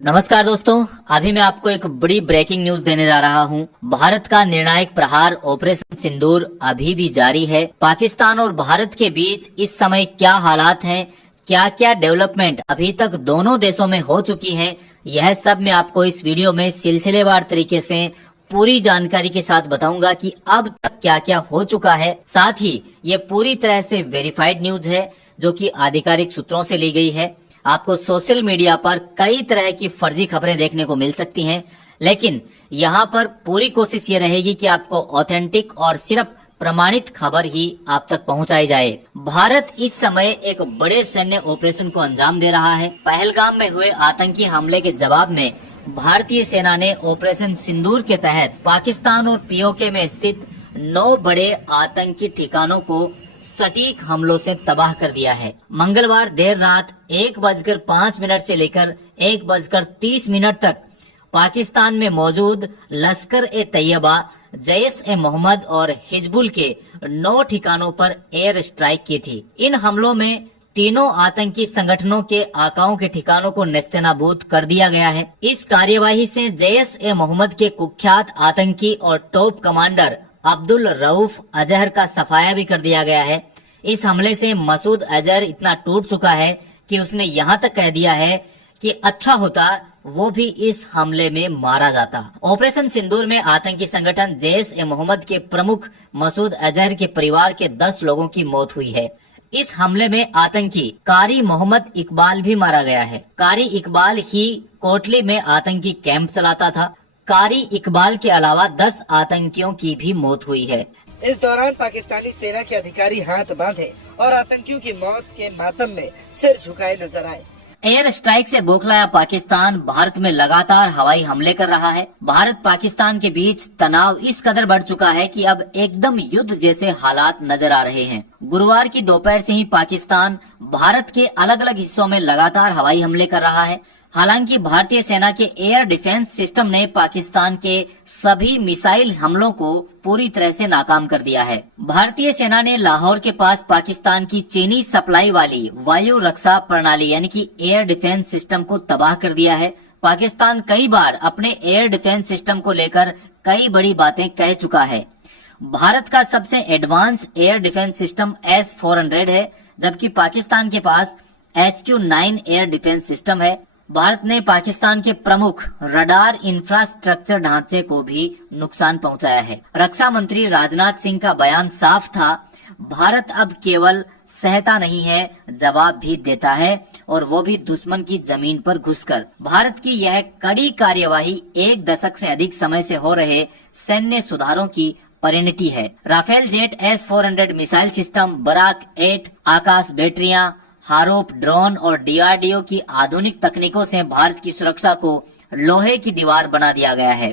नमस्कार दोस्तों, अभी मैं आपको एक बड़ी ब्रेकिंग न्यूज देने जा रहा हूं। भारत का निर्णायक प्रहार ऑपरेशन सिंदूर अभी भी जारी है। पाकिस्तान और भारत के बीच इस समय क्या हालात हैं, क्या क्या डेवलपमेंट अभी तक दोनों देशों में हो चुकी है, यह सब मैं आपको इस वीडियो में सिलसिलेवार तरीके से पूरी जानकारी के साथ बताऊंगा कि अब तक क्या क्या हो चुका है। साथ ही ये पूरी तरह से वेरीफाइड न्यूज है जो कि आधिकारिक सूत्रों से ली गई है। आपको सोशल मीडिया पर कई तरह की फर्जी खबरें देखने को मिल सकती हैं, लेकिन यहाँ पर पूरी कोशिश ये रहेगी कि आपको ऑथेंटिक और सिर्फ प्रमाणित खबर ही आप तक पहुंचाई जाए। भारत इस समय एक बड़े सैन्य ऑपरेशन को अंजाम दे रहा है। पहलगाम में हुए आतंकी हमले के जवाब में भारतीय सेना ने ऑपरेशन सिंदूर के तहत पाकिस्तान और पीओके में स्थित 9 बड़े आतंकी ठिकानों को सटीक हमलों से तबाह कर दिया है। मंगलवार देर रात 1:05 से लेकर 1:30 तक पाकिस्तान में मौजूद लश्कर ए तैयबा, जैश ए मोहम्मद और हिजबुल के 9 ठिकानों पर एयर स्ट्राइक की थी। इन हमलों में तीनों आतंकी संगठनों के आकाओं के ठिकानों को नेस्तनाबूद कर दिया गया है। इस कार्यवाही से जैश ए मोहम्मद के कुख्यात आतंकी और टॉप कमांडर अब्दुल रऊफ अजहर का सफाया भी कर दिया गया है। इस हमले से मसूद अजहर इतना टूट चुका है कि उसने यहाँ तक कह दिया है कि अच्छा होता वो भी इस हमले में मारा जाता। ऑपरेशन सिंदूर में आतंकी संगठन जैश ए मोहम्मद के प्रमुख मसूद अजहर के परिवार के 10 लोगों की मौत हुई है। इस हमले में आतंकी कारी मोहम्मद इकबाल भी मारा गया है। कारी इकबाल ही कोटली में आतंकी कैंप चलाता था। कारी इकबाल के अलावा 10 आतंकियों की भी मौत हुई है। इस दौरान पाकिस्तानी सेना के अधिकारी हाथ बांधे और आतंकियों की मौत के मातम में सिर झुकाए नजर आए। एयर स्ट्राइक से बौखलाया पाकिस्तान भारत में लगातार हवाई हमले कर रहा है। भारत पाकिस्तान के बीच तनाव इस कदर बढ़ चुका है कि अब एकदम युद्ध जैसे हालात नजर आ रहे हैं। गुरुवार की दोपहर से ही पाकिस्तान भारत के अलग अलग हिस्सों में लगातार हवाई हमले कर रहा है। हालांकि भारतीय सेना के एयर डिफेंस सिस्टम ने पाकिस्तान के सभी मिसाइल हमलों को पूरी तरह से नाकाम कर दिया है। भारतीय सेना ने लाहौर के पास पाकिस्तान की चीनी सप्लाई वाली वायु रक्षा प्रणाली यानी कि एयर डिफेंस सिस्टम को तबाह कर दिया है। पाकिस्तान कई बार अपने एयर डिफेंस सिस्टम को लेकर कई बड़ी बातें कह चुका है। भारत का सबसे advance air defence system S-400 है, जबकि पाकिस्तान के पास HQ-9 एयर डिफेंस सिस्टम है। भारत ने पाकिस्तान के प्रमुख रडार इंफ्रास्ट्रक्चर ढांचे को भी नुकसान पहुंचाया है। रक्षा मंत्री राजनाथ सिंह का बयान साफ था, भारत अब केवल सहता नहीं है, जवाब भी देता है, और वो भी दुश्मन की जमीन पर घुसकर। भारत की यह कड़ी कार्यवाही 1 दशक से अधिक समय से हो रहे सैन्य सुधारों की परिणति है। Rafale jet S-400 missile system, Barak 8 Akash बैटरियां, हारोप ड्रोन और DRDO की आधुनिक तकनीकों से भारत की सुरक्षा को लोहे की दीवार बना दिया गया है।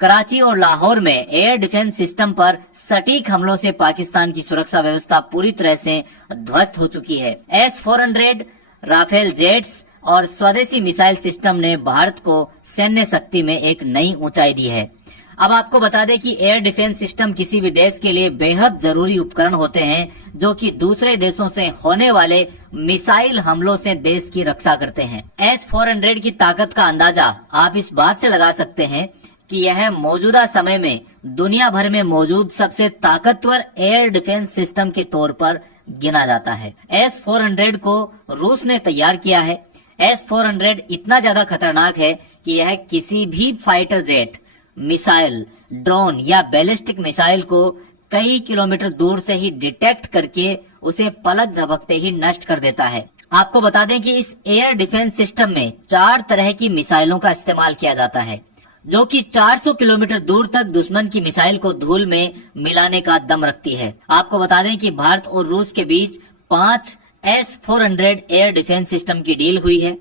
कराची और लाहौर में एयर डिफेंस सिस्टम पर सटीक हमलों से पाकिस्तान की सुरक्षा व्यवस्था पूरी तरह से ध्वस्त हो चुकी है। S-400, राफेल जेट्स और स्वदेशी मिसाइल सिस्टम ने भारत को सैन्य शक्ति में एक नई ऊंचाई दी है। अब आपको बता दें कि एयर डिफेंस सिस्टम किसी भी देश के लिए बेहद जरूरी उपकरण होते हैं जो कि दूसरे देशों से होने वाले मिसाइल हमलों से देश की रक्षा करते हैं। S-400 की ताकत का अंदाजा आप इस बात से लगा सकते हैं कि यह मौजूदा समय में दुनिया भर में मौजूद सबसे ताकतवर एयर डिफेंस सिस्टम के तौर पर गिना जाता है। S-400 को रूस ने तैयार किया है। S-400 इतना ज्यादा खतरनाक है कि यह किसी भी फाइटर जेट, मिसाइल, ड्रोन या बैलिस्टिक मिसाइल को कई किलोमीटर दूर से ही डिटेक्ट करके उसे पलक झपकते ही नष्ट कर देता है। आपको बता दें कि इस एयर डिफेंस सिस्टम में 4 तरह की मिसाइलों का इस्तेमाल किया जाता है, जो कि 400 किलोमीटर दूर तक दुश्मन की मिसाइल को धूल में मिलाने का दम रखती है। आपको बता दें कि भारत और रूस के बीच 5 S-400 एयर डिफेंस सिस्टम की डील हुई है।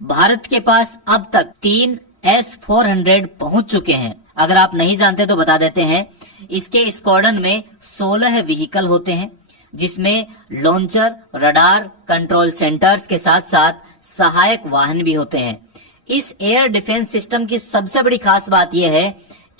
भारत के पास अब तक 3 S-400 पहुंच चुके हैं। अगर आप नहीं जानते तो बता देते हैं, इसके स्क्वाड्रन में 16 व्हीकल होते हैं, जिसमें लॉन्चर, रडार, कंट्रोल सेंटर्स के साथ साथ सहायक वाहन भी होते हैं। इस एयर डिफेंस सिस्टम की सबसे बड़ी खास बात यह है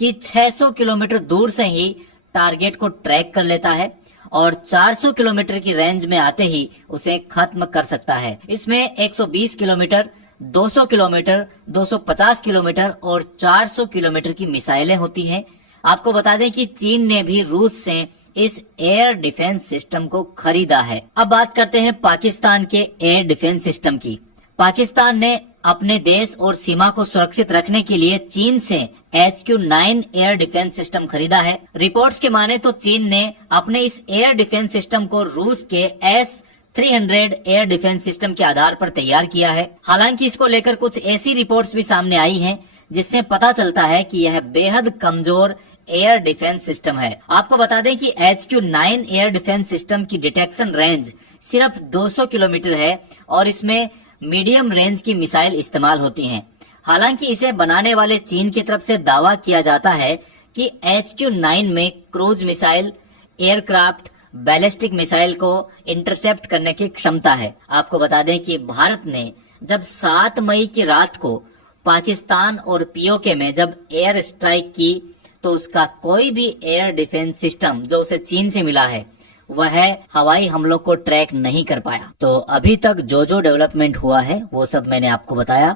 कि 600 किलोमीटर दूर से ही टारगेट को ट्रैक कर लेता है और 400 किलोमीटर की रेंज में आते ही उसे खत्म कर सकता है। इसमें 120 किलोमीटर 200 किलोमीटर, 250 किलोमीटर और 400 किलोमीटर की मिसाइलें होती हैं। आपको बता दें कि चीन ने भी रूस से इस एयर डिफेंस सिस्टम को खरीदा है। अब बात करते हैं पाकिस्तान के एयर डिफेंस सिस्टम की। पाकिस्तान ने अपने देश और सीमा को सुरक्षित रखने के लिए चीन से HQ-9 एयर डिफेंस सिस्टम खरीदा है। रिपोर्ट्स के माने तो चीन ने अपने इस एयर डिफेंस सिस्टम को रूस के S-300 एयर डिफेंस सिस्टम के आधार पर तैयार किया है। हालांकि इसको लेकर कुछ ऐसी रिपोर्ट्स भी सामने आई हैं जिससे पता चलता है कि यह बेहद कमजोर एयर डिफेंस सिस्टम है। आपको बता दें कि HQ-9 एयर डिफेंस सिस्टम की डिटेक्शन रेंज सिर्फ 200 किलोमीटर है और इसमें मीडियम रेंज की मिसाइल इस्तेमाल होती हैं। हालांकि इसे बनाने वाले चीन की तरफ से दावा किया जाता है कि HQ-9 में cruise missile, aircraft, ballistic missile को इंटरसेप्ट करने की क्षमता है। आपको बता दें कि भारत ने जब 7 मई की रात को पाकिस्तान और POK में जब एयर स्ट्राइक की तो उसका कोई भी एयर डिफेंस सिस्टम जो उसे चीन से मिला है वह हवाई हमलों को ट्रैक नहीं कर पाया। तो अभी तक जो जो डेवलपमेंट हुआ है वो सब मैंने आपको बताया।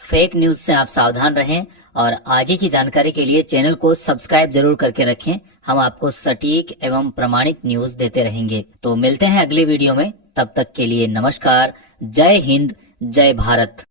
फेक न्यूज से आप सावधान रहें और आगे की जानकारी के लिए चैनल को सब्सक्राइब जरूर करके रखें। हम आपको सटीक एवं प्रमाणित न्यूज देते रहेंगे। तो मिलते हैं अगले वीडियो में, तब तक के लिए नमस्कार। जय हिंद, जय भारत।